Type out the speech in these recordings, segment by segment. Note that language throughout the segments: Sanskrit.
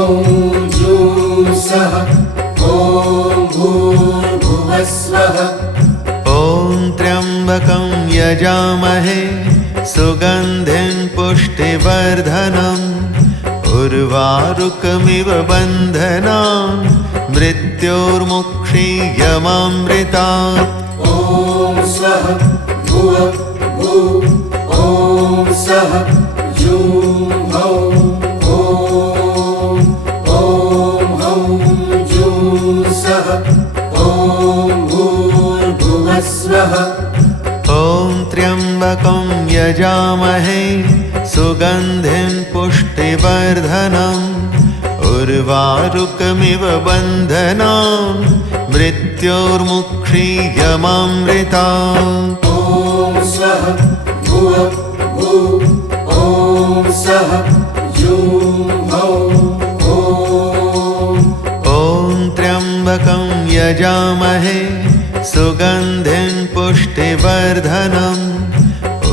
हौं जूं सः ॐ भूर्भुवः स्वः। ॐ त्र्यम्बकं यजामहे सुगन्धिं पुष्टिवर्धनम् उर्वारुकमिव बन्धनान् मृत्योर्मुक्षीयमामृतात्। ॐ स्वः भुवः भुः ॐ सः जूं हौं ॐ हौं जूं सः ॐ भूर्भुवः स्वः। ॐ त्र्यम्बकं यजामहे सुगन्धिं पुष्टिवर्धनम् उर्वारुकमिव बन्धनान् मृत्योर्मुक्षीयमामृतात्। ॐ स्वः भुवः भुः ॐ सः जूं हौं ॐ त्र्यम्बकं यजामहे सुगन्धिं पुष्टिवर्धनम्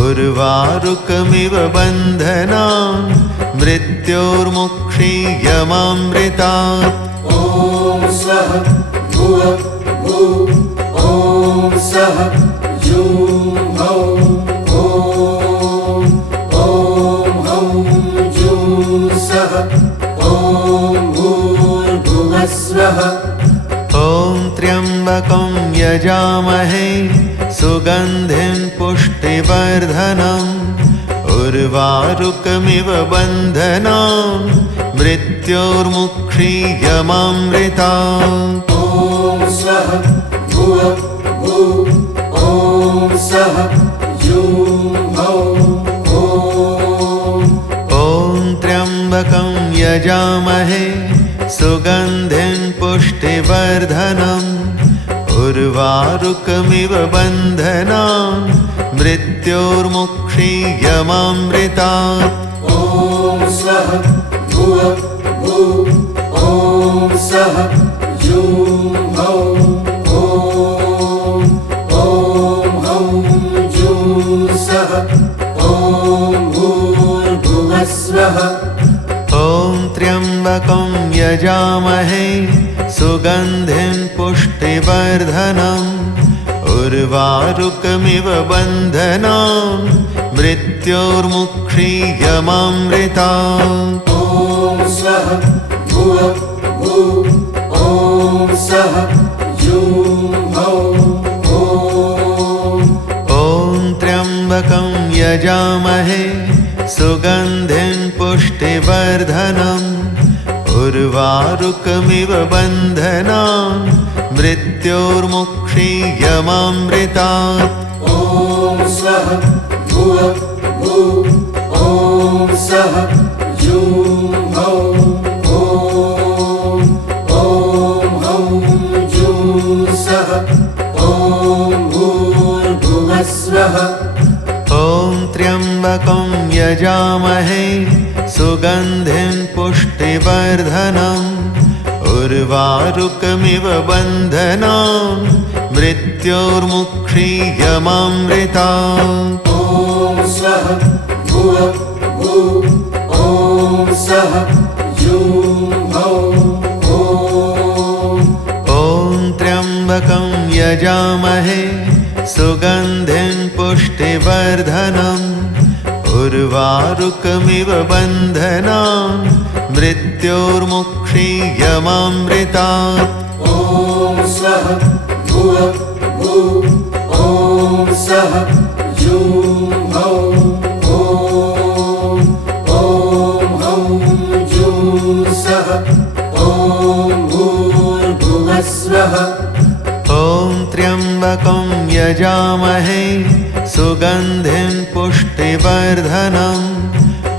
उर्वारुकमिव बन्धनान् मृत्योर्मुक्षीयमामृतात्। ॐ स्वः भुवः भुः ॐ सः जूं हौं जूं सः ॐ भूर्भुवः स्वः। ॐ त्र्यम्बकं यजामहे सुगन्धिं पुष्टिवर्धनम् उर्वारुकमिव बन्धनान् मृत्योर्मुक्षीयमामृतात्। ॐ स्वः भुवः भुः ॐ सः जूं हौं ॐ त्र्यम्बकं यजामहे सुगन्धिं पुष्टिवर्धनम् उर्वारुकमिव बन्धनान् मृत्योर्मुक्षीयमामृतात्। ॐ स्वः भुवः भुः ॐ सः जूं हौं जूं सः ॐ भूर्भुवः स्वः। ॐ त्र्यम्बकं यजामहे सुगन्धिं पुष्टिवर्धनम् उर्वारुकमिव बन्धनान् मृत्योर्मुक्षीयमामृतात्। ॐ स्वः भुवः भुः ॐ सः जूं हौं ॐ त्र्यम्बकं यजामहे सुगन्धिं पुष्टिवर्धनम् उर्वारुकमिव बन्धनान् मृत्योर्मुक्षीयमामृतात्। ॐ स्वः भुवः भुः ॐ सः जूं हौं जूं सः ॐ भूर्भुवः स्वः। ॐ त्र्यम्बकं यजामहे सुगन्धिं पुष्टिवर्धनम् उर्वारुकमिव बन्धनान् मृत्योर्मुक्षीयमामृतात्। ॐ स्वः भुवः भुः ॐ सः जूं हौं ॐ त्र्यम्बकं यजामहे सुगन्धिं पुष्टिवर्धनम् उर्वारुकमिव बन्धनान् मृत्योर्मुक्षीयमामृतात्। ॐ स्वः भुवः भुः ॐ सः जूं हौं जूं सः ॐ भूर्भुवः स्वः। ॐ त्र्यम्बकं यजामहे सुगन्धिं पुष्टिवर्धनम्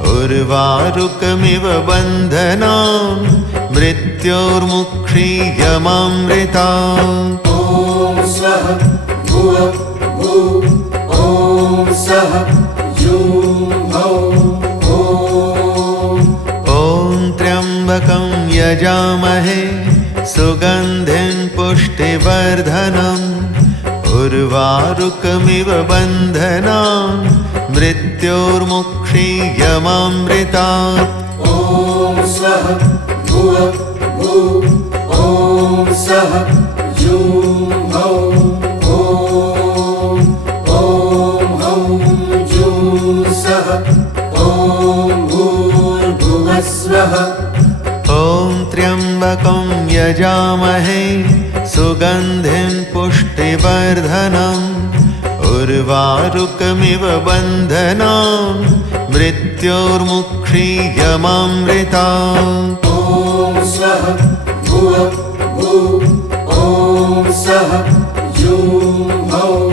उर्वारुकमिव बन्धनान् मृत्योर्मुक्षीयमामृतात्। ॐ स्वः भुवः भुः ॐ सः जूं हौं ॐ त्र्यम्बकं यजामहे सुगन्धिं पुष्टिवर्धनम् उर्वारुकमिव बन्धनान् मृत्योर्मुक्षीयमामृतात्। ॐ स्वः भुवः भुः ॐ सः जुं हौं ॐ जुं सः ॐ भूर्भुवः स्वः ॐ त्र्यम्बकं यजामहे सुगन्धिं पुष्टिवर्धनम् उर्वारुकमिव बन्धनान् मृत्योर्मुक्षीयमामृतात् ॐ स्वः भुवः भुः ॐ सः जुं हौं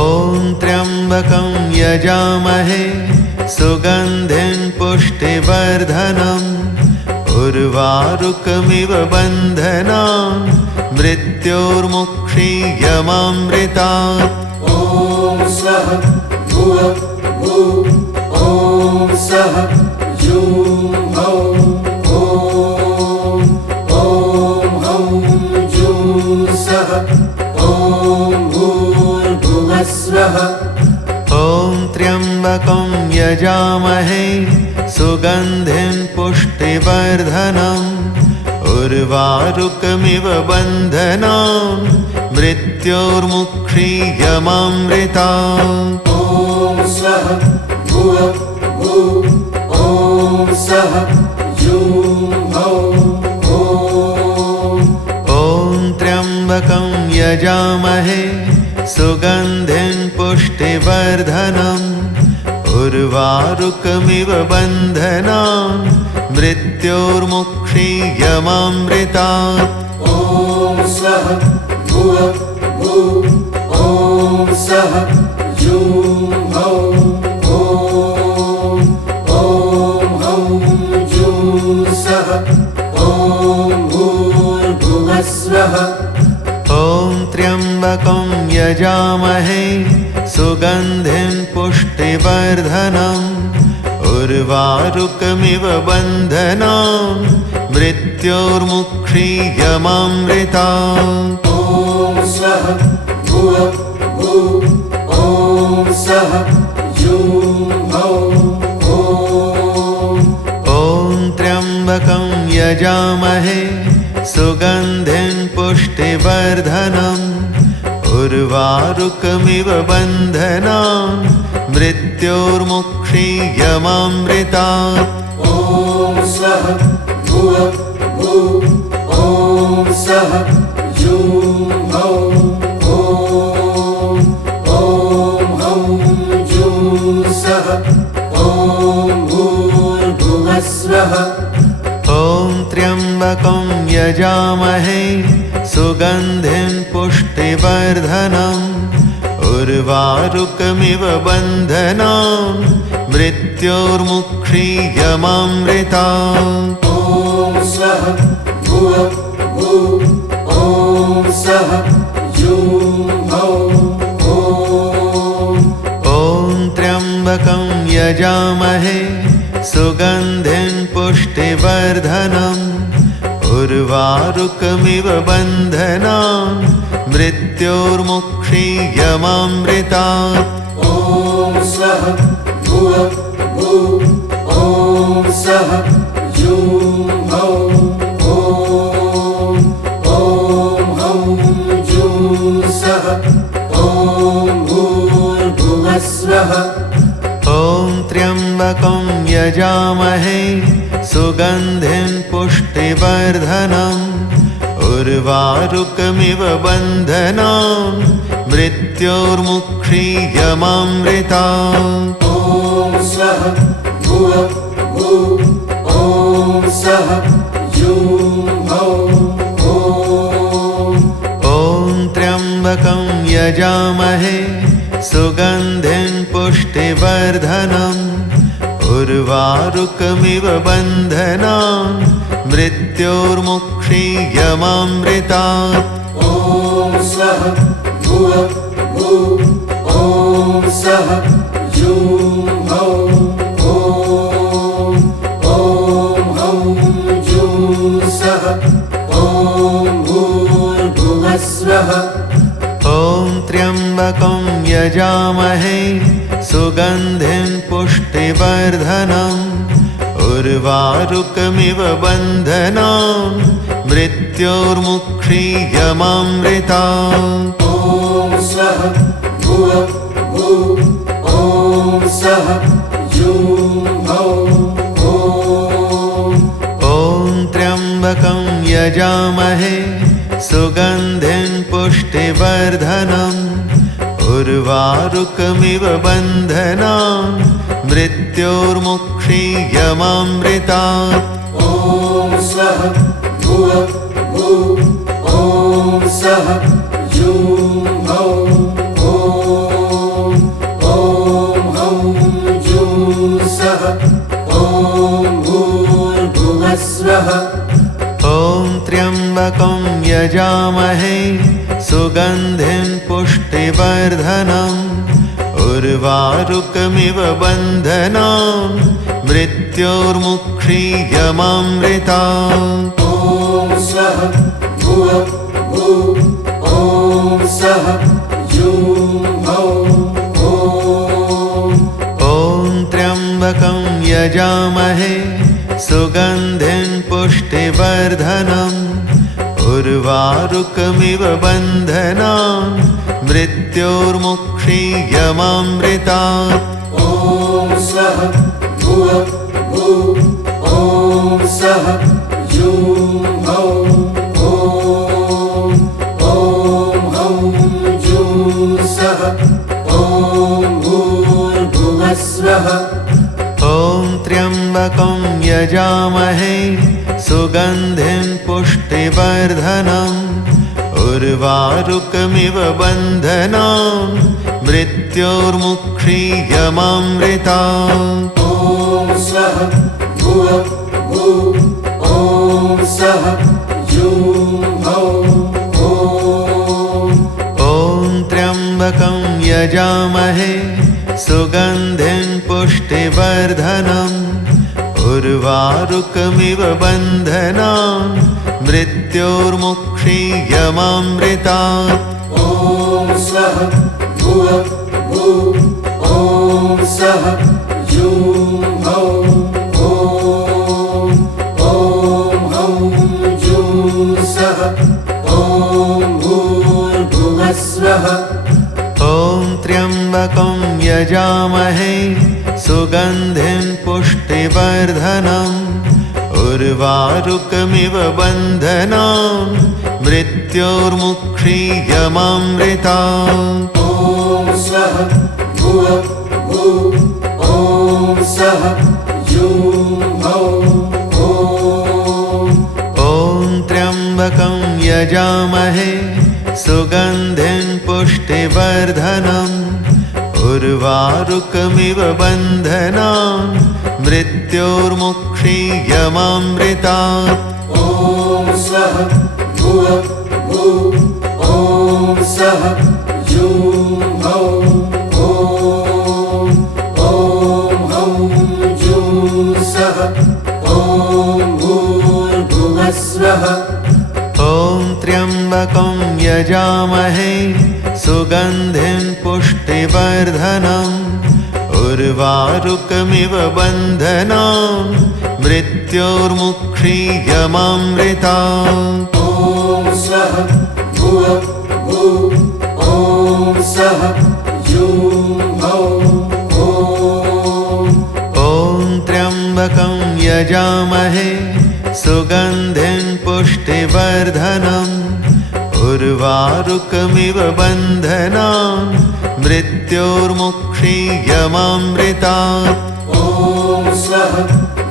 ॐ त्र्यम्बकं यजामहे सुगन्धिं पुष्टिवर्धनम् उर्वारुकमिव बन्धनान् मृत्योर्मुक्षीयमामृतात् ॐ स्वः भुवः भुः ॐ सः जुं हौं जुं सः ॐ भूर्भुवः स्वः ॐ त्र्यम्बकं यजामहे सुगन्धिं पुष्टिवर्धनम् उर्वारुकमिव बन्धनान् मृत्योर्मुक्षीयमामृतात् ॐ स्वः भुवः भुः ॐ सः जुं हौं ॐ त्र्यम्बकं यजामहे सुगन्धिं पुष्टिवर्धनम् उर्वारुकमिव बन्धनान् मृत्योर्मुक्षीयमामृतात् ॐ स्वः भुवः भुः ॐ सः जुं हौं जुं सः ॐ भूर्भुवः स्वः ॐ त्र्यम्बकं यजामहे सुगन्धिं पुष्टिवर्धनम् उर्वारुकमिव बन्धनान् मृत्योर्मुक्षीयमामृतात् ॐ स्वः भुवः भुः ॐ सः जुं हौं ॐ त्र्यम्बकं यजामहे सुगन्धिं पुष्टिवर्धनम् उर्वारुकमिव बन्धनान् मृत्योर्मुक्षीयमामृतात् ॐ स्वः भुवः भुः ॐ सः जुं हौं जुं सः ॐ भूर्भुवः स्वः ॐ त्र्यम्बकं यजामहे सुगन्धिं पुष्टिवर्धनम् उर्वारुकमिव बन्धनान् मृत्योर्मुक्षीयमामृतात् ॐ स्वः भुवः भुः ॐ सः जुं हौं त्र्यम्बकं यजामहे सुगन्धिं पुष्टिवर्धनम् उर्वारुकमिव बन्धनान् मृत्योर्मुक्षीयमामृतात् ॐ स्वः भुवः भुः ॐ सः जुं हौं जुं सः ॐ भूर्भुवः स्वः ॐ त्र्यम्बकं यजामहे सुगन्धिं पुष्टिवर्धनम् उर्वारुकमिव बन्धनान् मृत्योर्मुक्षीयमामृतात् ॐ स्वः भुवः भुः ॐ सः जुं हौं त्र्यम्बकं यजामहे सुगन्धिं पुष्टिवर्धनम् उर्वारुकमिव बन्धनान् मृत्योर्मुक्षीयमामृतात् ॐ स्वः भुवः भुः ॐ सः जुं हौं जुं सः ॐ भूर्भुवः स्वः ॐ त्र्यम्बकं यजामहे सुगन्धिं पुष्टिवर्धनम् उर्वारुकमिव बन्धनान् मृत्योर्मुक्षीयमामृतात् ॐ स्वः भुवः भुः ॐ सः जुं हौं ॐ त्र्यम्बकं यजामहे सुगन्धिं पुष्टिवर्धनम् उर्वारुकमिव बन्धनान् मृत्योर्मुक्षीयमामृतात् ॐ स्वः भुवः भुः ॐ सः जुं हौं जुं सः ॐ भूर्भुवः स्वः ॐ त्र्यम्बकं यजामहे सुगन्धिं पुष्टिवर्धनम् उर्वारुकमिव बन्धनान् मृत्योर्मुक्षीयमामृतात् ॐ स्वः भुवः भुः ॐ सः जुं हौं त्र्यम्बकं यजामहे सुगन्धिं पुष्टिवर्धनम् उर्वारुकमिव बन्धनान् मृत्योर्मुक्षीयमामृतात् ॐ स्वः भुवः भुः ॐ सः जुं हौं जुं सः ॐ भूर्भुवः स्वः ॐ त्र्यम्बकं यजामहे सुगन्धिं पुष्टिवर्धनम् उर्वारुकमिव बन्धनान् मृत्योर्मुक्षीयमामृतात् ॐ स्वः भुवः भुः ॐ सः जुं हौं त्र्यम्बकं यजामहे सुगन्धिं पुष्टिवर्धनम् उर्वारुकमिव बन्धनान् मृत्योर्मुक्षीयमामृतात् ॐ स्वः भुवः भुः ॐ सः जुं हौं जुं सः ॐ भूर्भुवः स्वः ॐ त्र्यम्बकं यजामहे सुगन्धिं पुष्टिवर्धनम् उर्वारुकमिव बन्धनान् मृत्योर्मुक्षीयमामृतात् ॐ स्वः भुवः भुः ॐ सः जुं हौं त्र्यम्बकं यजामहे सुगन्धिं पुष्टिवर्धनम् उर्वारुकमिव बन्धनान् मृत्योर्मुक्षीयमामृतात् ॐ स्वः भुवः भुः ॐ सः जुं हौं जुं सः ॐ भूर्भुवः स्वः ॐ त्र्यम्बकं यजामहे सुगन्धिं पुष्टिवर्धनम् उर्वारुकमिव बन्धनान् मृत्योर्मुक्षीयमामृतात् ॐ स्वः भुवः भुः ॐ सः जुं हौं त्र्यम्बकं यजामहे सुगन्धिं पुष्टिवर्धनम् उर्वारुकमिव बन्धनान् मृत्योर्मुक्षीयमामृतात् ॐ स्वः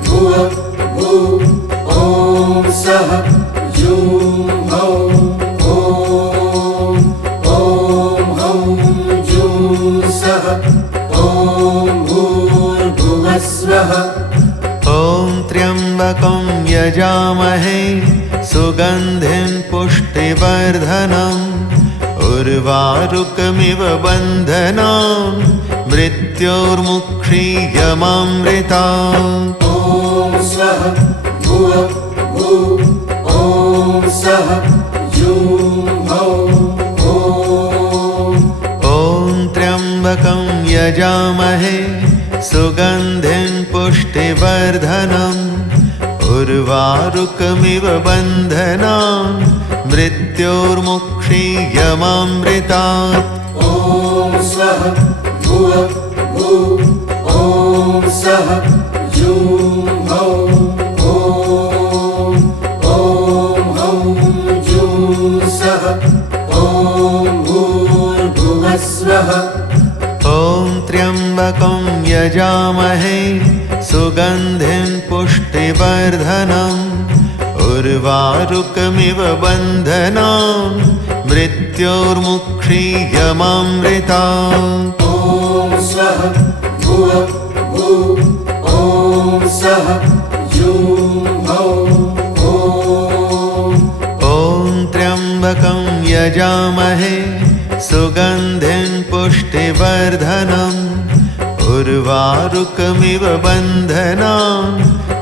भुवः भुः ॐ सः जुं हौं जुं सः ॐ भूर्भुवः स्वः ॐ त्र्यम्बकं यजामहे सुगन्धिं पुष्टिवर्धनम् उर्वारुकमिव बन्धनान् मृत्योर्मुक्षीयमामृतात् ॐ स्वः भुवः भुः ॐ सः जुं हौं त्र्यम्बकं यजामहे सुगन्धिं पुष्टिवर्धनम् उर्वारुकमिव बन्धनान् मृत्योर्मुक्षीयमामृतात् ॐ स्वः भुवः भुः ॐ सः जुं हौं ॐ हौं जुं सः ॐ भूर्भुवः स्वः ॐ त्र्यम्बकं यजामहे सुगन्धिं पुष्टिवर्धनम् उर्वारुकमिव बन्धनान् मृत्योर्मुक्षीयमामृतात् ॐ स्वः भुवः भुः ॐ सः जुं हौं ॐ त्र्यम्बकं यजामहे सुगन्धिं पुष्टिवर्धनम् उर्वारुकमिव बन्धनान्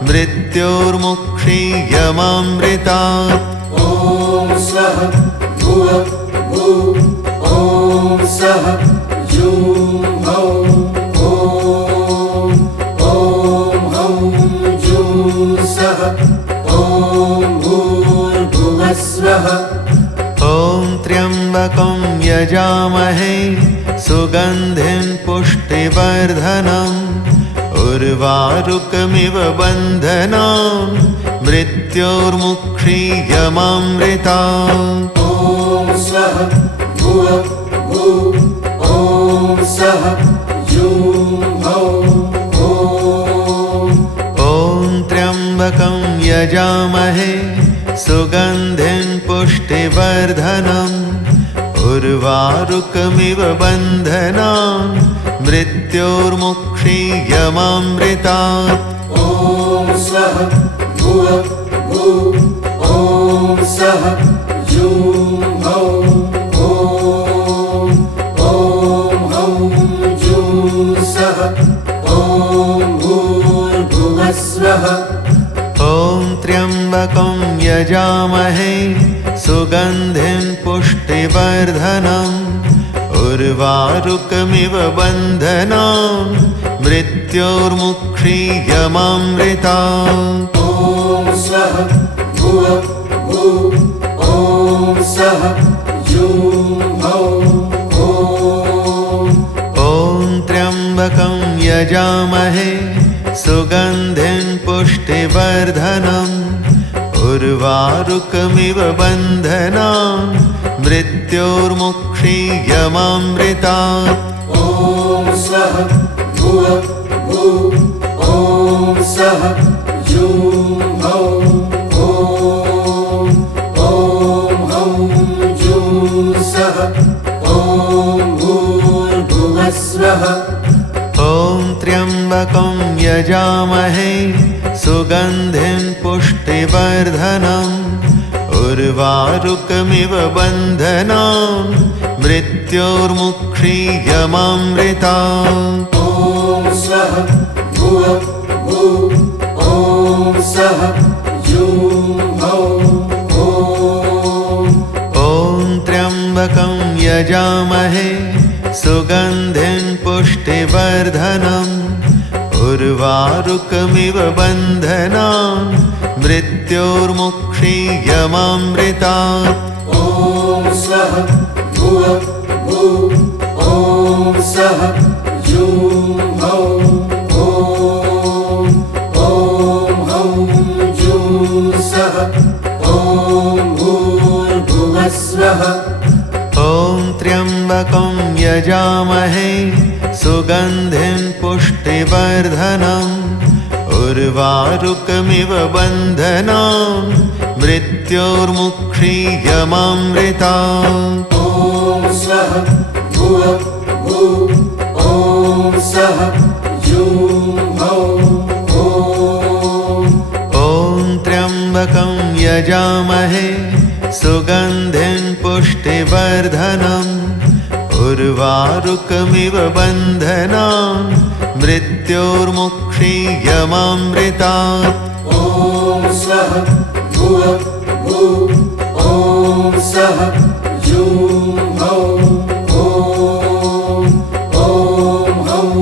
मृत्योर्मुक्षीयमामृतात् ॐ स्वः भुवः भुः ॐ सः जुं हौं हौं जुं सः ॐ भूर्भुवः स्वः ॐ त्र्यम्बकं यजामहे सुगन्धिं पुष्टिवर्धनम् उर्वारुकमिव बन्धनान् मृत्योर्मुक्षीयमामृतात् ॐ स्वः भुवः भुः ॐ सः जुं हौं त्र्यम्बकं यजामहे सुगन्धिं पुष्टिवर्धनम् उर्वारुकमिव बन्धनान् मृत्योर्मुक्षीयमामृतात् ॐ स्वः भुवः भुः ॐ सः जुं हौं हौं जुं सः ॐ भूर्भुवः स्वः ॐ त्र्यम्बकं यजामहे सुगन्धिं पुष्टिवर्धनम् उर्वारुकमिव बन्धनान् मृत्योर्मुक्षीयमामृतात् ॐ स्वः भुवः भुः ॐ सः जुं हौं त्र्यम्बकं यजामहे सुगन्धिं पुष्टिवर्धनम् उर्वारुकमिव बन्धनान् मृत्योर्मुक्षीयमामृतात् ॐ स्वः भुवः भुः ॐ सः जुं हौं हौं जुं सः ॐ भूर्भुवः स्वः ॐ त्र्यम्बकं यजामहे सुगन्धिं पुष्टिवर्धनम् उर्वारुकमिव बन्धनान् मृत्योर्मुक्षीयमामृतात् ॐ स्वः भुवः भुः ॐ सः जुं हौं त्र्यम्बकं यजामहे सुगन्धिं पुष्टिवर्धनम् उर्वारुकमिव बन्धनान् मृत्योर्मुक्षीयमामृतात् ॐ स्वः भुवः भुः ॐ सः जुं हौं हौं जुं सः ॐ भूर्भुवः स्वः ॐ त्र्यम्बकं यजामहे सुगन्धिं पुष्टिवर्धनम् उर्वारुकमिव बन्धनान् मृत्योर्मुक्षीयमामृतात् ॐ स्वः भुवः भुः ॐ सः जुं हौं त्र्यम्बकं यजामहे सुगन्धिं पुष्टिवर्धनम् उर्वारुकमिव बन्धनान् मृत्योर्मुक्षीयमामृतात् ॐ स्वः भुवः भुः ॐ सः जुं हौं हौं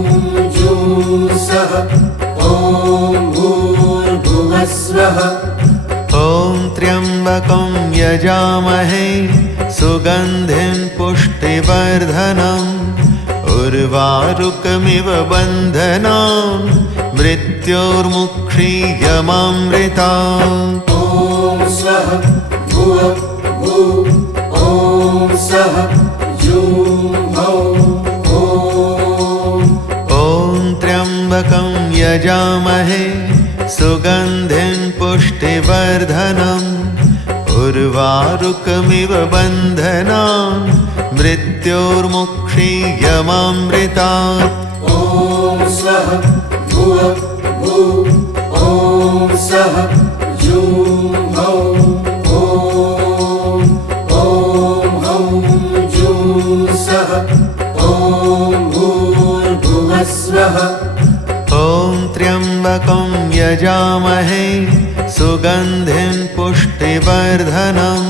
जुं सः ॐ भूर्भुवः स्वः ॐ त्र्यम्बकं यजामहे सुगन्धिं पुष्टिवर्धनम् उर्वारुकमिव बन्धनान् मृत्योर्मुक्षीयमामृतात् ॐ स्वः भुवः भुः ॐ स्वः जुं हौं ॐ त्र्यम्बकं यजामहे सुगन्धिं पुष्टिवर्धनम् उर्वारुकमिव बन्धनान् मृत्योर्मुक्षीयमामृतात् ॐ स्वः भुवः भुः ॐ स्वः जुं हौं जुं सः ॐ भूर्भुवः स्वः ॐ त्र्यम्बकं यजामहे सुगन्धिं पुष्टिवर्धनम्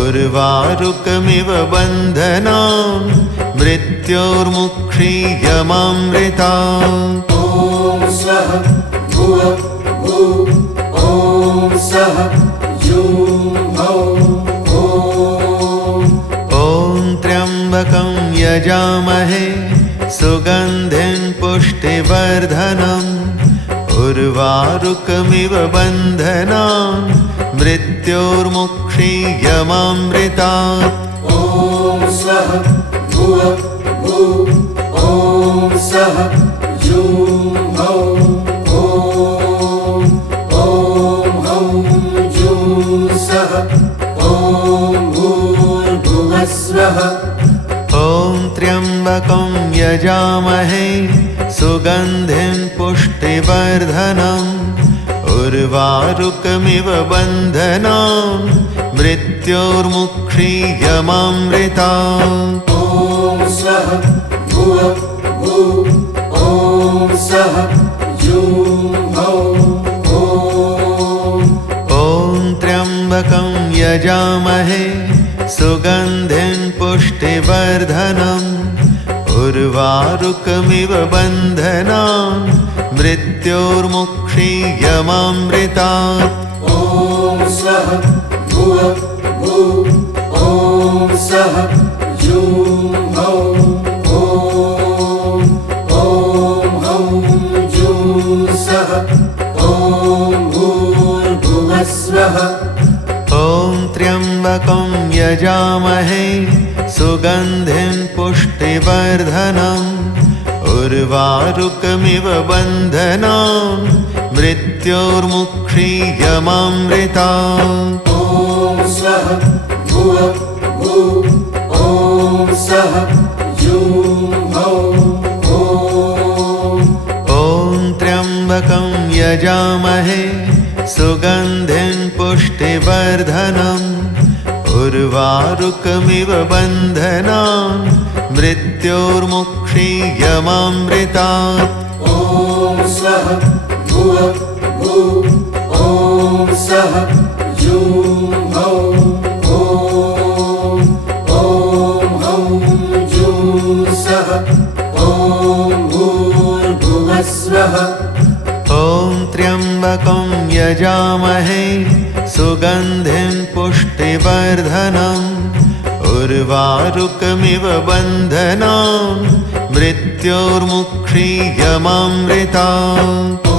उर्वारुकमिव बन्धनान् मृत्योर्मुक्षीयमामृतात् ॐ स्वः भुवः भुः ॐ स्वः जुं हौं त्र्यम्बकं यजामहे सुगन्धिं पुष्टिवर्धनम् उर्वारुकमिव बन्धनान् मृत्योर्मुक्षीयमामृतात् ॐ स्वः भुवः भुः ॐ स्वः जुं हौं जुं सः ॐ भूर्भुवः स्वः ॐ त्र्यम्बकं यजामहे सुगन्धिं पुष्टिवर्धनम् उर्वारुकमिव बन्धनान् मृत्योर्मुक्षीयमामृतात् ॐ स्वः भुवः भुः ॐ स्वः जुं हौं त्र्यम्बकं यजामहे सुगन्धिं पुष्टिवर्धनम् उर्वारुकमिव बन्धनान् मृत्योर्मुक्षीयमामृतात् ॐ स्वः भुवः भुः ॐ स्वः जुं हौं जुं सः ॐ भूर्भुवः स्वः ॐ त्र्यम्बकं यजामहे सुगन्धिं पुष्टिवर्धनम् उर्वारुकमिव बन्धनान् मृत्योर्मुक्षीयमामृतात् ॐ स्वः भुवः भुः ॐ स्वः जुं हौं त्र्यम्बकं यजामहे सुगन्धिं पुष्टिवर्धनम् उर्वारुकमिव बन्धनान् मृत्योर्मुक्षीयमामृतात् ॐ स्वः भुवः भुः ॐ स्वः जुं हौं जुं सः ॐ भूर्भुवः स्वः ॐ त्र्यम्बकं यजामहे सुगन्धिं पुष्टिवर्धनम् उर्वारुकमिव बन्धनान् मृत्योर्मुक्षीयमामृतात् ॐ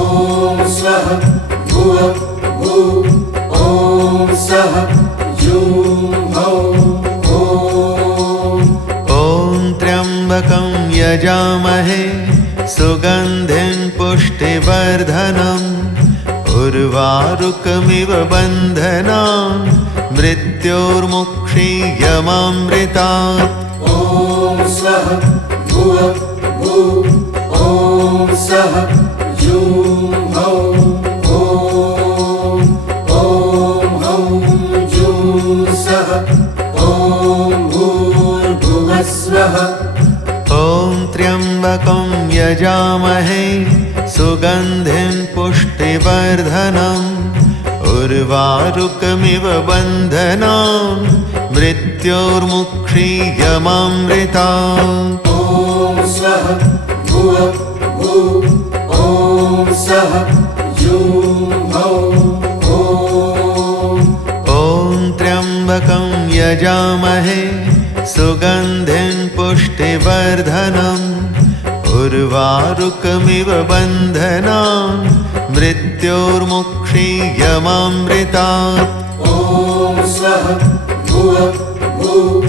स्वः भुवः भुः ॐ स्वः जुं हौं त्र्यम्बकं यजामहे सुगन्धिं पुष्टिवर्धनम् उर्वारुकमिव बन्धनान् मृत्योर्मुक्षीयमामृतात् ॐ स्वः भुवः भुः ॐ स्वः जुं हौं जुं सः ॐ भूर्भुवः स्वः ॐ त्र्यम्बकं यजामहे सुगन्धिं पुष्टिवर्धनम् उर्वारुकमिव बन्धनान् मृत्योर्मुक्षीयमामृतात् ॐ स्वः भुवः भुः ॐ सः जूं हौं ॐ त्र्यम्बकं यजामहे सुगन्धिं पुष्टिवर्धनम् उर्वारुकमिव बन्धनान् मृत्योर्मुक्षीयमामृतात् ॐ स्वः भुवः भुः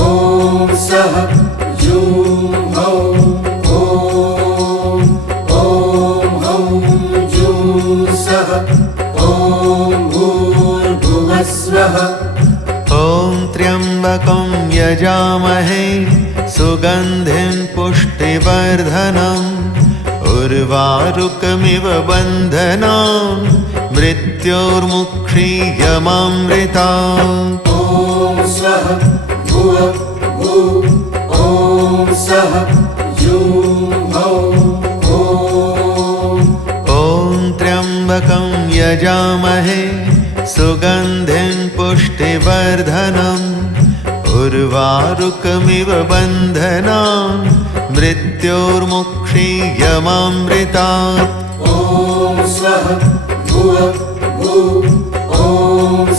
ॐ सः जूं हौं ॐ हौं जूं सः ॐ भूर्भुवः स्वः ॐ त्र्यम्बकं यजामहे सुगन्धिं पुष्टिवर्धनम् उर्वारुकमिव बन्धनान् मृत्योर्मुक्षीयमामृतात् ॐ स्वः भुवः भुः ॐ सः जूं हौं ॐ त्र्यम्बकं यजामहे सुगन्धिं पुष्टिवर्धनम् उर्वारुकमिव बन्धनान् मृत्योर्मुक्षीयमामृतात् ॐ स्वः भुवः भुः ॐ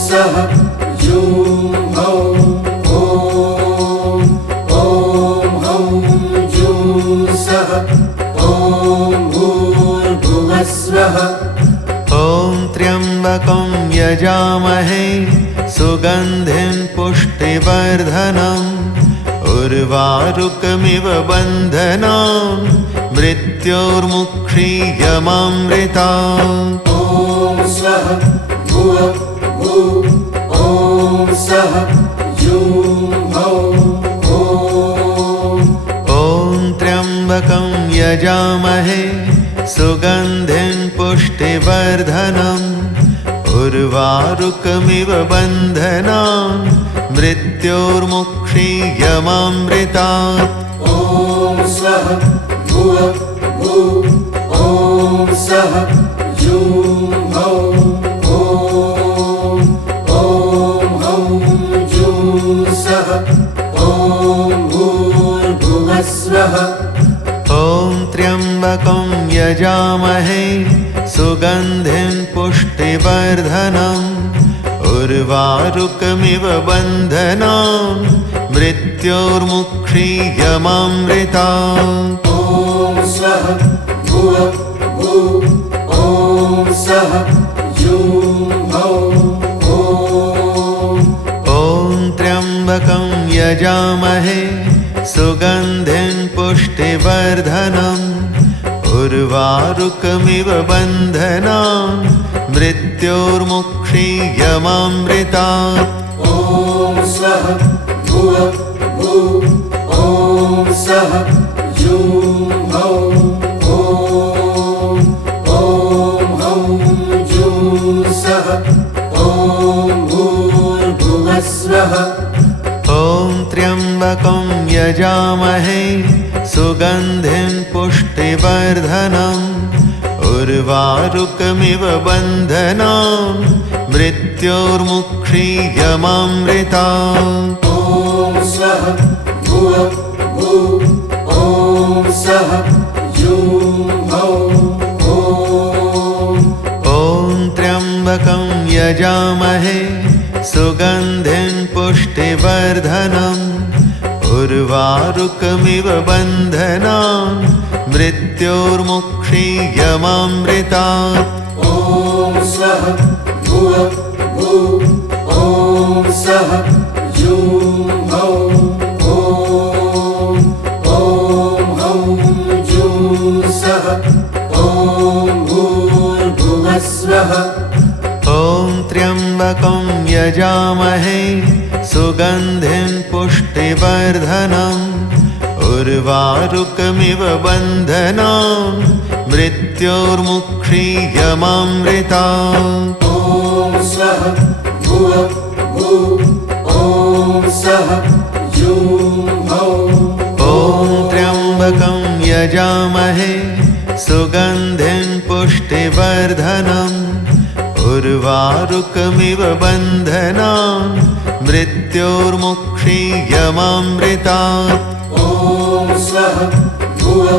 सः जूं हौं हौं जूं सः ॐ भूर्भुवः स्वः ॐ त्र्यम्बकं यजामहे सुगन्धिं पुष्टिवर्धनम् उर्वारुकमिव बन्धनान् मृत्योर्मुक्षीयमामृतात् ॐ स्वः भुवः भुः ॐ सः जूं हौं ॐ त्र्यम्बकं यजामहे सुगन्धिं पुष्टिवर्धनम् उर्वारुकमिव बन्धनान् मृत्योर्मुक्षीयमामृतात् ॐ स्वः भुवः भुः ॐ सः जूं हौं हौं जूं सः ॐ भूर्भुवः स्वः ॐ त्र्यम्बकं यजामहे सुगन्धिं पुष्टिवर्धनम् उर्वारुकमिव बन्धनान् मृत्योर्मुक्षीयमामृतात् ॐ स्वः भुवः भुः ॐ सः जूं हौं त्र्यम्बकं यजामहे सुगन्धिं पुष्टिवर्धनम् उर्वारुकमिव बन्धनान् मृत्योर्मुक्षीयमामृतात् ॐ स्वः भुवः भुः ॐ सः जूं हौं हौं जूं सः ॐ भूर्भुवः स्वः ॐ त्र्यम्बकं यजामहे सुगन्धिं पुष्टिवर्धनम् उर्वारुकमिव बन्धनान् मृत्योर्मुक्षीयमामृतात् ॐ स्वः भुवः भुः ॐ सः जूं हौं त्र्यम्बकं यजामहे सुगन्धिं पुष्टिवर्धनम् उर्वारुकमिव बन्धनान् मृत्योर्मुक्षीयमामृतात् ॐ स्वः भुवः भुः ॐ सः जूं हौं हौं जूं सः ॐ भूर्भुवः स्वः ॐ त्र्यम्बकं यजामहे सुगन्धिं पुष्टिवर्धनम् उर्वारुकमिव बन्धनान् मृत्योर्मुक्षीयमामृतात् ॐ स्वः भुवः भुः ॐ सः जूं हौं त्र्यम्बकं यजामहे सुगन्धिं पुष्टिवर्धनम् उर्वारुकमिव बन्धनान् मृत्योर्मुक्षीयमामृतात् ॐ स्वः भुवः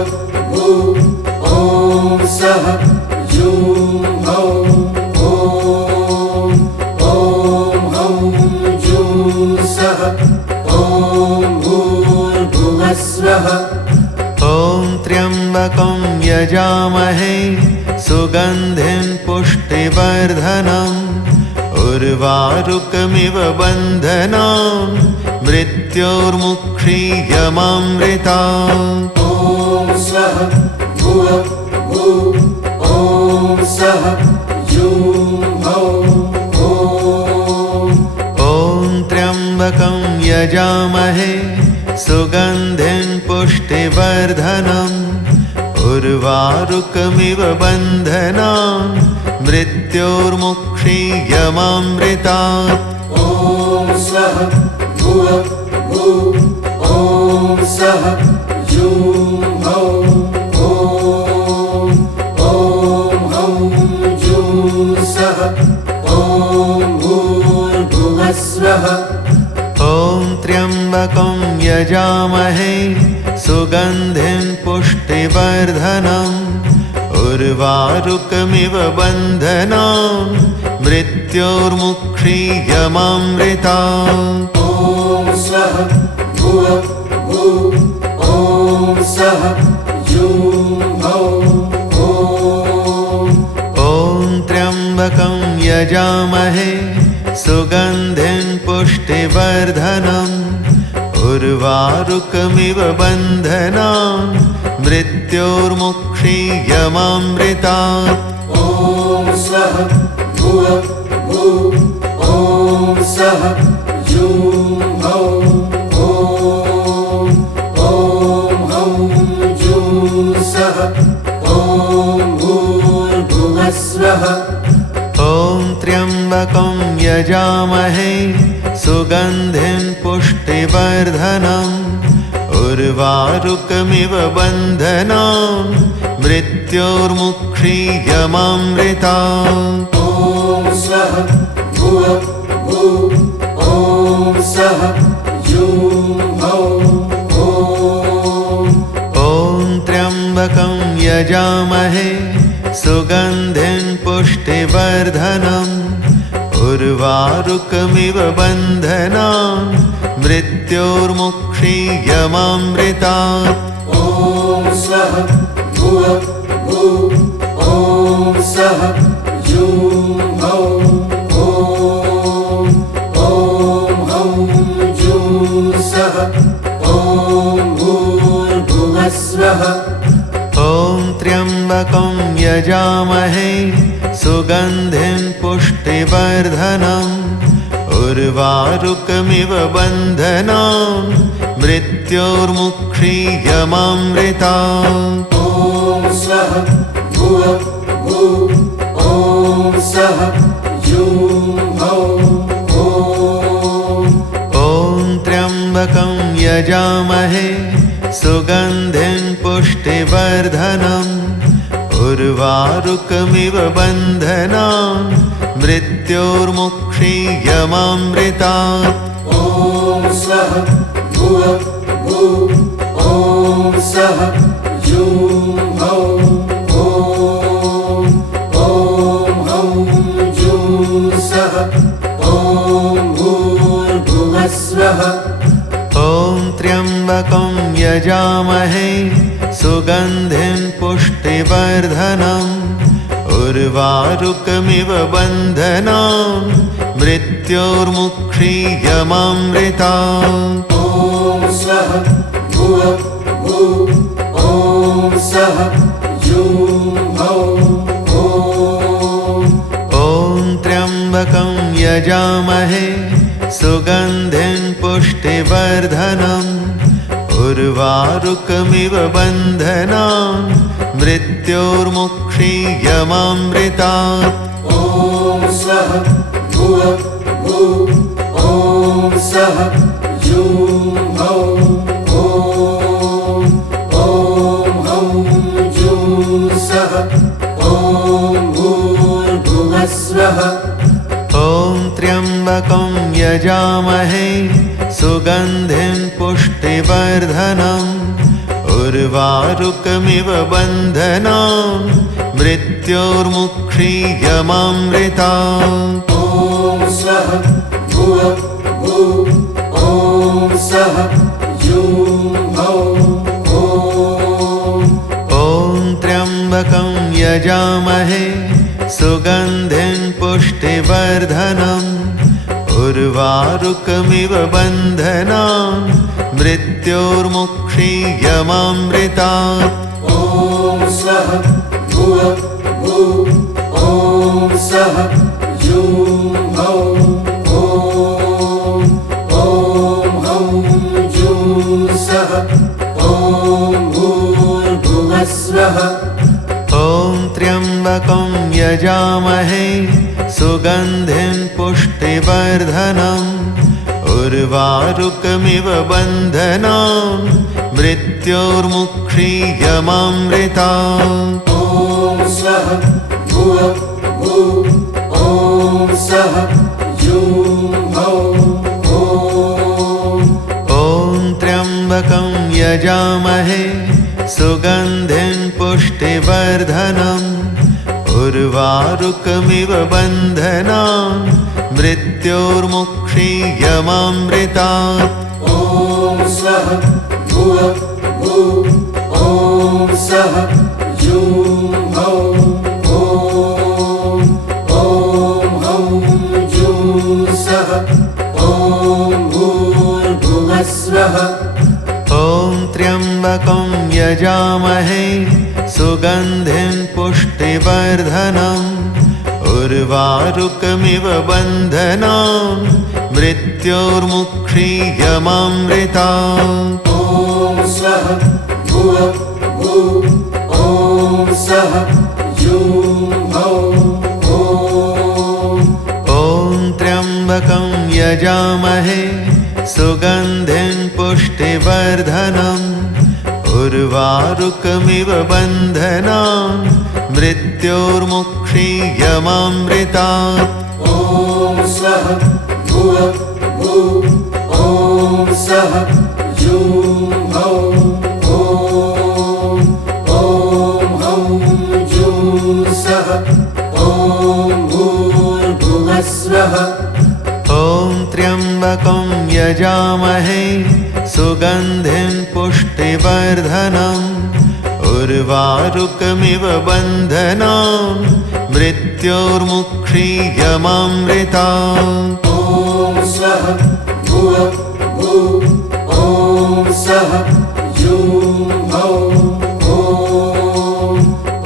भुः ॐ सः जूं हौं ॐ हौं जूं सः ॐ भूर्भुवः स्वः ॐ त्र्यम्बकं यजामहे सुगन्धिं पुष्टिवर्धनम् उर्वारुकमिव बन्धनान् मृत्योर्मुक्षीयमामृतात् ॐ स्वः भुवः भुः ॐ सः जूं हौं ॐ त्र्यम्बकं यजामहे सुगन्धिं पुष्टिवर्धनम् उर्वारुकमिव बन्धनान् मृत्योर्मुक्षीयमामृतात् ॐ स्वः भुवः भुः ॐ सः जूं हौं हौं जूं सः ॐ भूर्भुवः स्वः ॐ त्र्यम्बकं यजामहे सुगन्धिं पुष्टिवर्धनम् उर्वारुकमिव बन्धनान् मृत्योर्मुक्षीयमामृतात् ॐ स्वः भुवः भुः ॐ सः जूं हौं ॐ त्र्यम्बकं यजामहे सुगन्धिं पुष्टिवर्धनम् उर्वारुकमिव बन्धनान् मृत्योर्मुक्षीयमामृतात् ॐ स्वः भुवः भुः ॐ सः जूं हौं जूं सः ॐ भूर्भुवः स्वः ॐ त्र्यम्बकं यजामहे सुगन्धिं पुष्टिवर्धनम् उर्वारुकमिव बन्धनान् मृत्योर्मुक्षीयमामृतात् ॐ स्वः भुवः भुः ॐ सः जूं हौं त्र्यम्बकं यजामहे सुगन्धिं पुष्टिवर्धनम् उर्वारुकमिव बन्धनान् मृत्योर्मुक्षीयमामृतात् ॐ स्वः भुवः भुः ॐ सः जूं हौं जूं सः ॐ भूर्भुवः स्वः ॐ त्र्यम्बकं यजामहे सुगन्धिं पुष्टिवर्धनम् उर्वारुकमिव बन्धनान् मृत्योर्मुक्षीयमामृतात् ॐ स्वः भुवः भुः ॐ सः जूं हौं त्र्यम्बकं यजामहे सुगन्धिं पुष्टिवर्धनम् उर्वारुकमिव बन्धनान् मृत्योर्मुक्षीयमामृतात् ॐ स्वः भुवः भुः ॐ सः जूं हौं जूं सः ॐ भूर्भुवः स्वः ॐ त्र्यम्बकं यजामहे सुगन्धिं पुष्टिवर्धनम् उर्वारुकमिव बन्धनान् मृत्योर्मुक्षीयमामृतात् ॐ स्वः भुवः भुः ॐ सः जूं हौं त्र्यम्बकं यजामहे सुगन्धिं पुष्टिवर्धनम् उर्वारुकमिव बन्धनान् मृत्योर्मुक्षीयमामृतात् ॐ स्वः भुवः भुः ॐ सः जूं हौं जूं सः ॐ भूर्भुवः स्वः ॐ त्र्यम्बकं यजामहे सुगन्धिं पुष्टिवर्धनम् उर्वारुकमिव बन्धनान् मृत्योर्मुक्षीयमामृतात्। ॐ स्वः भुवः भुः ॐ स्वः ह्यूं हौं ॐ त्र्यम्बकं यजामहे सुगन्धिं पुष्टिवर्धनम् उर्वारुकमिव बन्धनान् मृत्योर्मुक्षीयमामृतात्। ॐ स्वः भुवः भुः ॐ स्वः ह्यूं हौं ॐ हौं ह्यूं सः ॐ भूर्भुवः स्वः। ॐ त्र्यम्बकं यजामहे सुगन्धिं पुष्टिवर्धनम् उर्वारुकमिव बन्धनान् मृत्योर्मुक्षीयमामृतात्। ॐ स्वः भुवः भुः ॐ स्वः ह्यूं हौं ॐ त्र्यम्बकं यजामहे सुगन्धिं पुष्टिवर्धनम् उर्वारुकमिव बन्धनान् मृत्योर्मुक्षीयमामृतात्। ॐ स्वः भुवः भुः ॐ स्वः ह्यूं हौं हौं ह्यूं सः ॐ भूर्भुवः स्वः। ॐ त्र्यम्बकं यजामहे सुगन्धिं पुष्टिवर्धनम् उर्वारुकमिव बन्धनान् मृत्योर्मुक्षीयमामृतात्। ॐ स्वः भुवः भुः ॐ स्वः ह्यूं हौं त्र्यम्बकं यजामहे सुगन्धिं पुष्टिवर्धनम् उर्वारुकमिव बन्धनान् मृत्योर्मुक्षीयमामृतात्। ॐ स्वः भुवः भुः ॐ स्वः ह्यूं हौं ह्यूं सः ॐ भूर्भुवः स्वः। ॐ त्र्यम्बकं यजामहे सुगन्धिं पुष्टिवर्धनम् उर्वारुकमिव बन्धनान् मृत्योर्मुक्षीयमामृतात्। ॐ स्वः भुवः भुः ॐ स्वः ह्यूं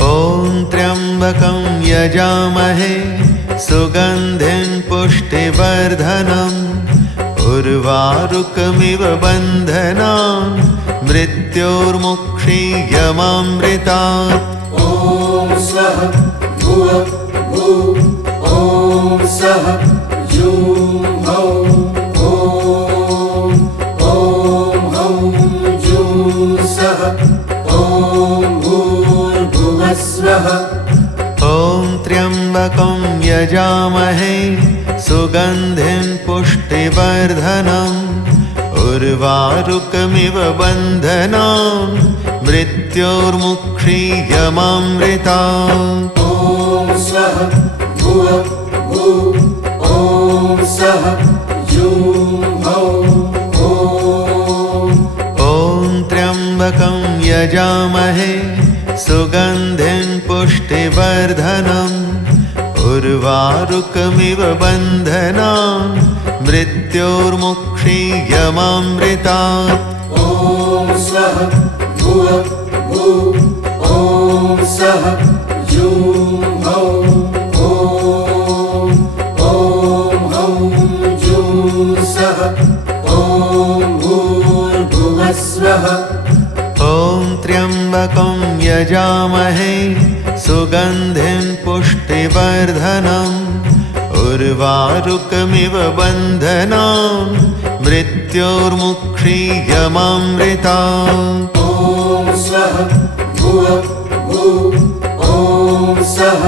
हौं त्र्यम्बकं यजामहे सुगन्धिं पुष्टिवर्धनम् उर्वारुकमिव बन्धनान् मृत्योर्मुक्षीयमामृतात्। ॐ स्वः भुवः भुः ॐ स्वः ह्यूं हौं ह्यूं सः ॐ भूर्भुवः स्वः। ॐ त्र्यम्बकं यजामहे सुगन्धिं पुष्टिवर्धनम् उर्वारुकमिव बन्धनान् मृत्योर्मुक्षीयमामृतात्। ॐ स्वः भुवः भुः ॐ स्वः ह्यूं हौं त्र्यम्बकं यजामहे सुगन्धिं पुष्टिवर्धनम् उर्वारुकमिव बन्धनान् मृत्योर्मुक्षीयमामृतात्। ॐ स्वः भुवः भुः ॐ स्वः ह्यूं हौं ह्यूं सः ॐ भूर्भुवः स्वः। ॐ त्र्यम्बकं यजामहे सुगन्धिं पुष्टिवर्धनम् उर्वारुकमिव बन्धनान् मृत्योर्मुक्षीयमामृतात्। ॐ स्वः भुवः भुः ॐ स्वः